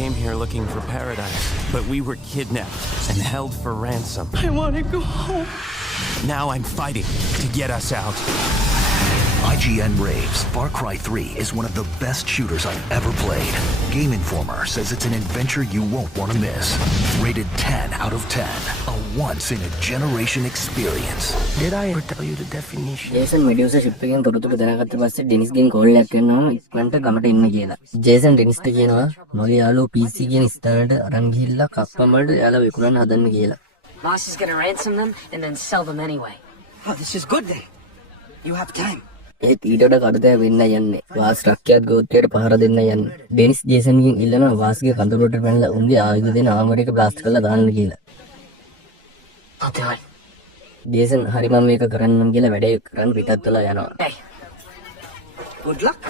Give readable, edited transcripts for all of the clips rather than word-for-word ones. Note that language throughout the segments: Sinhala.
came here looking for paradise, but we were kidnapped and held for ransom. I want to go home. Now I'm fighting to get us out. IGN raves Far Cry 3 is one of the best shooters I've ever played. Game Informer says it's an adventure you won't want to miss. Rated 10 out of 10. A once-in-a-generation experience. Did I ever tell you the definition? Jason Medusa ship එකෙන් තොරතුරු දැනගත්ත පස්සේ ඩෙනිස්ගෙන් කෝල් එකක් එනවා ඉක්මනට ගමට එන්න කියලා. ජේසන් ඩෙනිස්ට කියනවා මගේ යාළුවෝ PC කියන ස්ථානයට අරන් ගිහිල්ලා කප්පම් වලට එයාලා විකුණන්න හදන්න කියලා. Boss is gonna ransom them and then sell them anyway. Oh, this is good then. You have time. ඒත් ඊට වඩා කඩතෑ වෙන්න යන්නේ. වාස් රක්කියත් ගෝත්‍රයට පහර දෙන්න යන්නේ. ඩෙනිස් ජේසන්ගෙන් ඉල්ලනවා වාස්ගේ කඳවුරට පැනලා උන්ගේ ආයුධ දෙන ආමරේක බ්ලාස්ට් කරලා දාන්න කියලා. I'll do it. ජේසන් හරි මම මේක කරන්නම් කියලා වැඩේ කරන් පිටත් වෙලා යනවා. Hey. Good luck.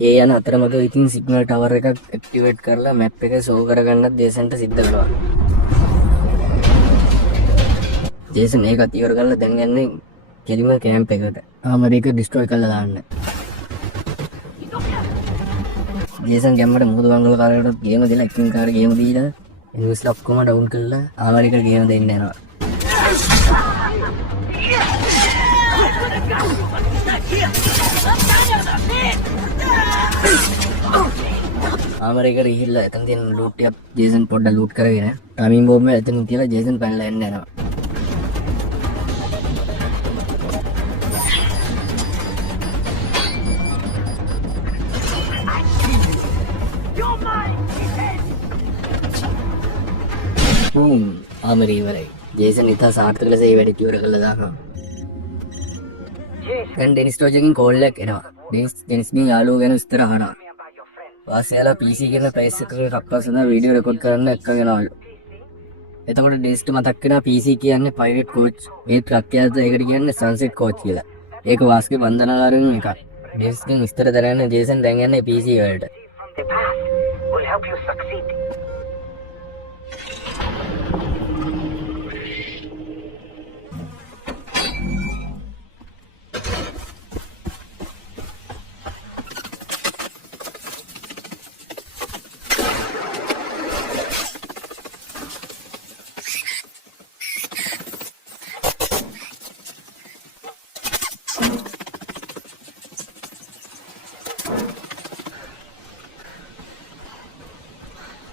ඒ යන අතරමඟ ඉතින් සිග්නල් ටවර් එකක් ඇක්ටිවේට් කරලා මැප් එක ෂෝ කරගන්නත් ජේසන්ට සිද්ධ වෙනවා. ජේසන් ඒකත් ඉවර කරලා දැන් යන්නේ කෙලිම කැම්ප් එකට. ආමරේක ඩිස්ට්‍රොයි කරලා දාන්න. ජේසන් ගැම්මට මුහුදු බංගල කාරයකට ගේම දීලා එකින් කාර ගේම දීලා එනිවිස්ලා ඔක්කොම ඩවුන් කරලා ආමරේකට ගේම දෙන්න යනවා. ආමරේකට ගිහිල්ලා එතන තියෙන ලූට් එක ජේසන් පොඩ්ඩක් ලූට් කරගෙන ටයිමින් බෝම්බ එතන තියලා ජේසන් පැනලා එන්න යනවා. ආමරේ ඉවරයි. ජේසන් ඉතා සාර්ථක ලෙස ඒ වැඩේ ඉවර කළා දානවා. දැන් ඩෙනිස් ටෝජකින් කෝල් එකක් එනවා. ඩෙනිස්ගේ යාළුවෝ ගැන විස්තර අහනවා. වාසයාලා PC කියන ප්‍රයිස් එකක රක්කසන වීඩියෝ රෙකෝඩ් කරන්න එක්කගෙනවලු. එතකොට ඩෙනිස්ට මතක් වෙනවා PC කියන්නේ පයිරට් කෝච්. ඒත් රක්කයාට ඒකට කියන්නේ සන්සෙට් කෝච් කියලා. ඒක වාස්ගේ බන්ධනාගාරයෙන් එකක්. ඩෙනිස්ගෙන් විස්තර දැනගන්න ජේසන් දැන් යන්නේ PC වලට. The path will help you succeed.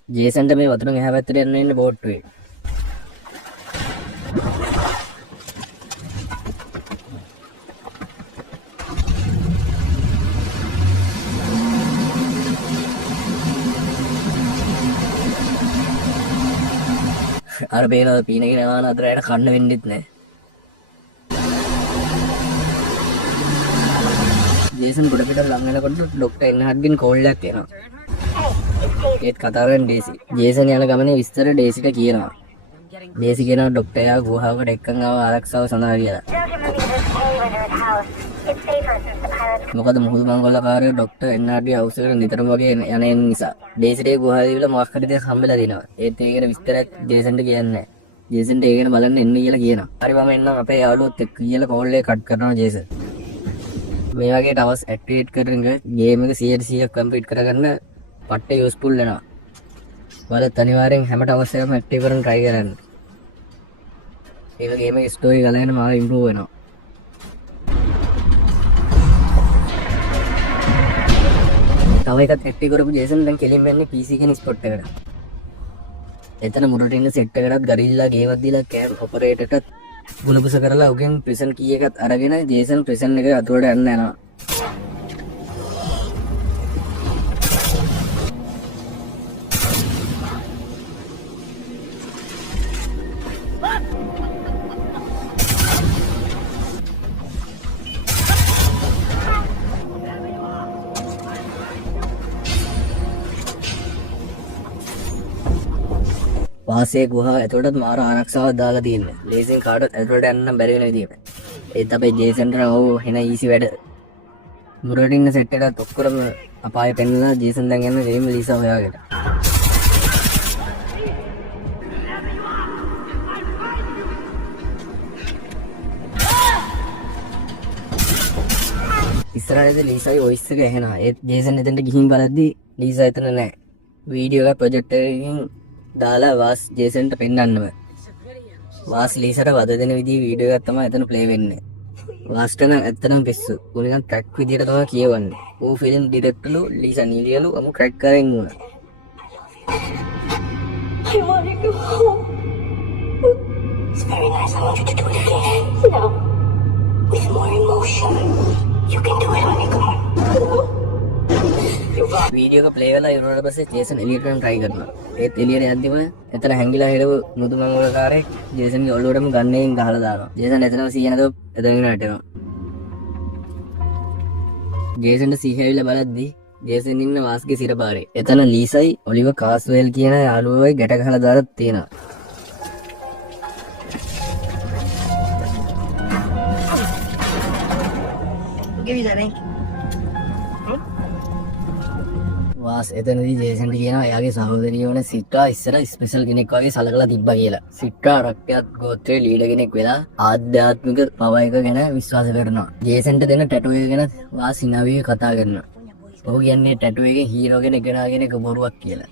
ජේසන්ට මේ වතුරෙන් එහා පැත්තට යන්න ඉන්න බෝට්ටුවේ. අර බේලා පීනගෙන යන අතරයට කන්න වෙන්නෙත් නෑ. ජේසන් ගොඩ පිට ලං වෙනකොට ඩොක්ටර් එන්හඩ්ගෙන් කෝල් එකක් එනවා. ඒත් කතා කරන්නේ ඩේසි. ජේසන් යන ගමනේ විස්තර ඩේසිට කියනවා. ඩේසි කියනවා ඩොක්ටර් යා ගුහාවකට එක්කන් ආව ආරක්ෂාව සඳහා කියලා. මොකද මුහුදු මංගලකාරයෝ ඩොක්ටර් එන්හඩ්ගේ හවුස් එකට නිතරම වගේ යන නිසා ඩේසිට ඒ ගුහාවේ ඉවිල මොකක් හරි දෙයක් හම්බෙලා දෙනවා. ඒත් ඒකට විස්තරයක් ජේසන්ට කියන්නේ නැහැ. ජේසන්ට ඒක ගැන බලන්න එන්න කියලා කියනවා. හරි මම එන්නම් අපේ යාළුවොත් එක්ක කියලා කෝල් එක කට් කරනවා ජේසන්. මේ වගේ ටවර්ස් ඇක්ටිවේට් කරගෙන ගේම් එක 100% කම්ප්ලීට් කරගන්න පට්ට යූස්ෆුල් වෙනවා. ඔයාලත් අනිවාර්යෙන් හැම ටවර්ස් එකම ඇක්ටිව් කරන් try කරන්න. ඒක ගේම් එකේ ස්ටෝරි ගලගෙන මාව ඉම්ප්‍රූව් වෙනවා. තව එකක් ඇක්ටිව් කරපු ජේසන් දැන් කෙලින් වෙන්නේ PC කියන ස්පොට් එකට. එතන මුරට ඉන්න සෙට් එකකටත් ගරිල්ලා ගේමක් දීලා කැම් ඔපරේටර්ටත් බුලබුස කරලා උගෙන් ප්‍රිසන් කී එකත් අරගෙන ජේසන් ප්‍රිසන් එක අතුරට යන්න යනවා. වාසයේ ගුහාව ඇතුළටත් මාර ආරක්ෂාවක් දාලා තියෙනවා. ලේසියෙන් කාටවත් ඇතුළට යන්න බැරි වෙන විදිහට. ඒත් අපේ ජේසන්ට ඕ හෙන ඊසි වැඩ. මුරට ඉන්න සෙට් එකත් ඔක්කොම අපායේ පෙන්නලා ජේසන් දැන් යන රේම ලීසා හොයාගෙන. ඉස්සරහට ලීසායි වොයිස් එක ඇහෙනවා. ඒත් ජේසන් එතනට ගිහින් බලද්දි ලීසා එතන නැහැ. වීඩියෝ එක ප්‍රොජෙක්ටර් එකකින් දාලා වාස් ජේසන්ට පෙන්නන්නව. වාස් ලීසාට වද දෙන විදිහේ වීඩියෝ එකක් තමයි එතන ප්ලේ වෙන්නේ. වාස්ට නම් ඇත්තටම පිස්සු. උන් නිකන් ට්‍රැක් විදියට තමයි කියවන්නේ. ඌ ෆිල්ම් ඩිරෙක්ටර්ලු ලීසා නීලියලු අමු ට්‍රැක් කරගෙන ඉන්නවා. I want to go home. It's very nice. I want you to do it again. No. With more emotion. You can do it when you come home. Video එක ප්ලේ වෙලා ඉවරනට පස්සේ ජේසන් එලියට යන්න try කරනවා. ඒත් එලියට යද්දිම එතන හැංගිලා හිටපු මුදු මංගලකාරයෙක් ජේසන්ගේ ඔළුවටම ගන්නේන් ගහලා දානවා. ජේසන් එතනම සීයනක එතනින් වැටෙනවා. ජේසන්ට සීහ ඇවිල්ලා බලද්දි ජේසන් ඉන්න වාස්ගේ සිරපාරේ. එතන ලීසයි ඔලිවර් කාස්වෙල් කියන යාළුවෝයි ගැට ගහලා දාලා තියෙනවා. Give me that ink. වාස් එතනදී ජේසන්ට කියනවා එයාගේ සහෝදරිය වන සිට්‍රා ඉස්සර ස්පෙෂල් කෙනෙක් වගේ සලකලා තිබ්බා කියලා. සිට්‍රා රක්කයත් ගෝත්‍රයේ ලීඩර් කෙනෙක් වෙලා ආධ්‍යාත්මික පව එක ගැන විශ්වාස කරනවා. ජේසන්ට දෙන ටැටු එක ගැන වාස් හිනාවියේ කතා කරනවා. ඔහු කියන්නේ ටැටු එකේ හීරෝ කෙනෙක් ගෙනාගෙන එක බොරුවක් කියලා.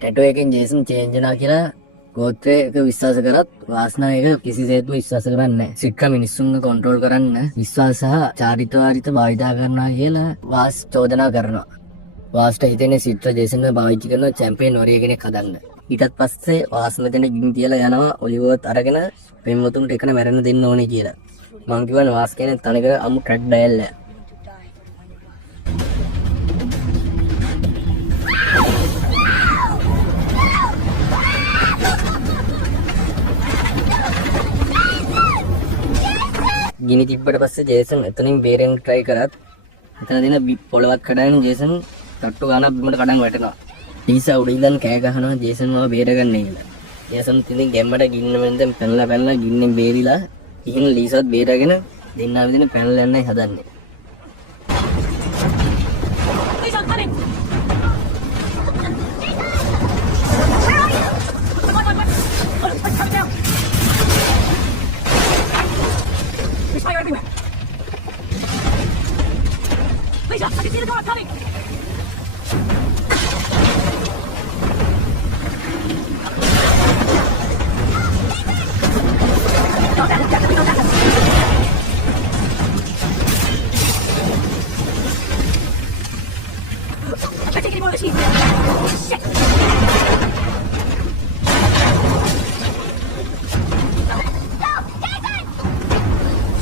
ටැටු එකෙන් ජේසන් චේන්ජ් වෙනවා කියලා ගෝත්‍රයක විශ්වාස කරත් වාස්නා එක කිසිසේත්ම විශ්වාස කරන්නේ නැහැ. සිට්‍රා මිනිස්සුන්ව කන්ට්‍රෝල් කරන්න විශ්වාස සහ චාරිත්‍රාරිත භාවිතා කරනවා කියලා වාස් චෝදනා කරනවා. වාස්ට හිතෙන්නේ සිට්‍රා ජේසන්ව පාවිච්චි කරන චැම්පියන් වරිය කෙනෙක් හදන්න. ඊටත් පස්සේ වාස් මෙතන ගිනි තියලා යනවා ඔලිවර්ත් අරගෙන පෙම්වතුන්ට එකන මැරෙන්න දෙන්න ඕනේ කියලා. මං කිව්වනේ වාස් කියන්නේ තනකර අමු ට්‍රැක් ඩයල් එක. ගිනි තිබ්බට පස්සේ ජේසන් එතනින් බේරෙන්න try කරත් එතන දින පොළවක් කඩන ජේසන් තට්ටු ගානක් බිමට කඩන් වැටෙනවා. ලීසා උඩ ඉඳන් කෑ ගහනවා ජේසන්ව බේරගන්න කියලා. ජේසන් ඉතින් ගැම්මට ගින්න වෙනදෙන් පැනලා ගින්නෙන් බේරිලා ඉහින් ලීසාත් බේරගෙන දෙන්නා විදිහට පැනලා යන්නයි හදන්නේ. Please, I'm coming. Let's come down. There's fire everywhere. Lisa, I can see the door coming. No, that is definitely not that. I can't take any more of this heat. Shit.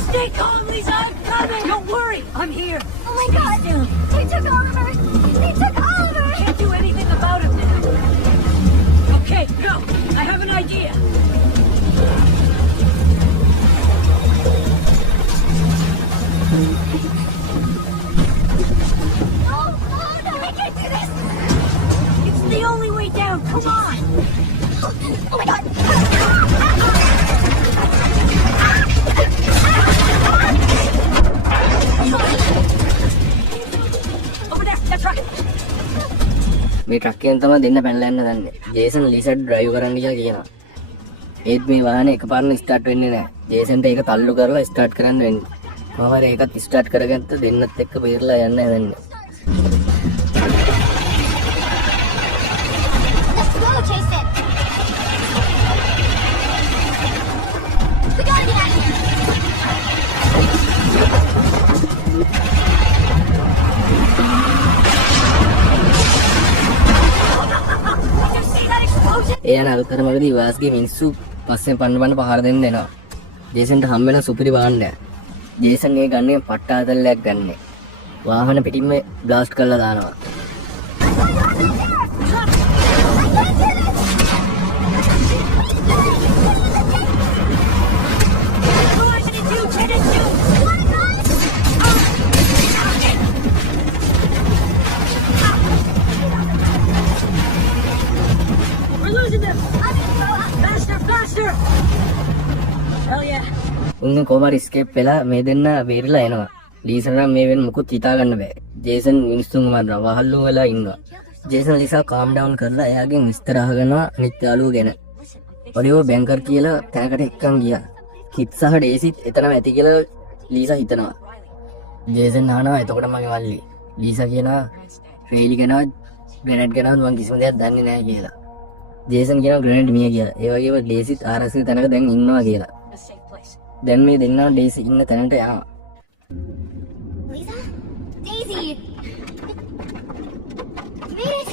Stay calm, Lisa. I'm coming. Don't worry. I'm here. Oh my god! They took Oliver! They took Oliver! Can't do anything about it now. Okay, no. I have an idea. Oh, no, I can't do this! It's the only way down. Come on. Oh my god! Over there. That truck. මේ ට්‍රක් එකෙන් තමයි දෙන්න පැනලා යන්න දන්නේ. ජේසන් ලීසාට ඩ්‍රයිව් කරන්න කියලා කියනවා. ඒත් මේ වාහනේ එකපාරම ස්ටාර්ට් වෙන්නේ නැහැ. ජේසන්ට ඒක තල්ලු කරලා ස්ටාර්ට් කරන්න වෙන්නේ. කොහොමද ඒකත් ස්ටාර්ට් කරගත්ත දෙන්නත් එක්ක බේරලා යන්න හදන්නේ. Let's go chase it! We gotta get out of here! Did you see that explosion? ඒ යන අතරමඟදී වාස්ගේ මිනිස්සු පස්සෙන් පන්න පහර දෙන්න එනවා. ජේසන්ට හම්බ වෙන සුපිරි වාහනයක්. ජේසන් ඒ ගන්නේ පට්ටාතල්ලයක් ගන්නෙ. වාහන පිටින්ම බ්ලාස්ට් කරලා දානවා. We're losing them. Faster, faster. Hell yeah. උන් කොහමද ස්කේප් වෙලා මේ දෙන්න බේරිලා එනවා. ලීසා නම් මේ වෙන මුකුත් හිතා ගන්න බෑ. ජේසන් මිනිස්සුන් මරනවා. වහල්ලු වෙලා ඉන්නවා. ජේසන් ලීසා කාම් ඩවුන් කරලා එයාගෙන් විස්තර අහගනවා අනිත් යාළුවෝ ගැන. ඔලිවර් බැංකර් කියලා තැනකට එක්කන් ගියා. කිත් සහ ඩේසිත් එතනම ඇති කියලා ලීසා හිතනවා. ජේසන් අහනවා එතකොට මගේ මල්ලි ලීසා කියනවා ෆේලි කෙනා ග්‍රැනේඩ් කෙනාවත් මම කිසිම දෙයක් දන්නේ නැහැ කියලා. ජේසන් කියනවා ග්‍රැනේඩ් මිය කියලා. ඒ වගේම ඩේසිත් ආරක්ෂිත තැනක දැන් ඉන්නවා කියලා. දැන් මේ දෙන්නා ඩේසි ඉන්න තැනට යනවා. Lisa? Daisy! Made it!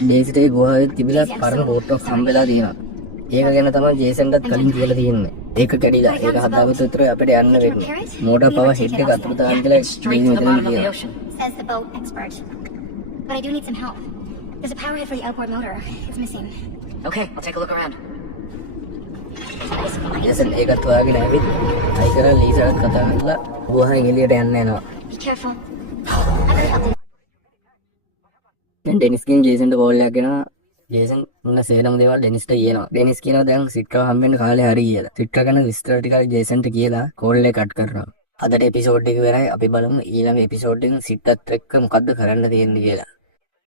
ඩේසිට ඒ ගුහාවේ තිබිලා පරණ බෝට්ටක් හම්බෙලා තියෙනවා. ඒක ගැන තමයි ජේසන්ටත් කලින් කියලා තියෙන්නේ. ඒක කැඩිලා ඒක හදාගත්ත උතර අපිට යන්න වෙන්නේ. මෝටර් පවර් හෙඩ් එක අතුරු දාන්න කියලා Straight to the bottom of the කියනවා. ocean. Says the boat expert. But I do need some help. There's a power head for the outboard motor. It's missing. Okay, I'll take a look around. ජේසන් ඒකත් හොයාගෙන ඇවිත් අයි කරලා ලීසාට කතා කරලා ගුහාවෙන් එළියට යන්න යනවා. Be careful. I'm gonna help you. දැන් ඩෙනිස්ගෙන් ජේසන්ට කෝල් එකක් එනවා. ජේසන් උන්න සේරම දේවල් ඩෙනිස්ට කියනවා. ඩෙනිස් කියනවා දැන් සිට්කව හම්බෙන්න කාලේ හරි කියලා. සිට්කව ගැන විස්තර ටිකක් ජේසන්ට කියලා කෝල් එක කට් කරනවා. අදට එපිසෝඩ් එක ඉවරයි. අපි බලමු ඊළඟ එපිසෝඩ් එකෙන් සිට්ටත් එක්ක මොකද්ද කරන්න තියෙන්නේ කියලා.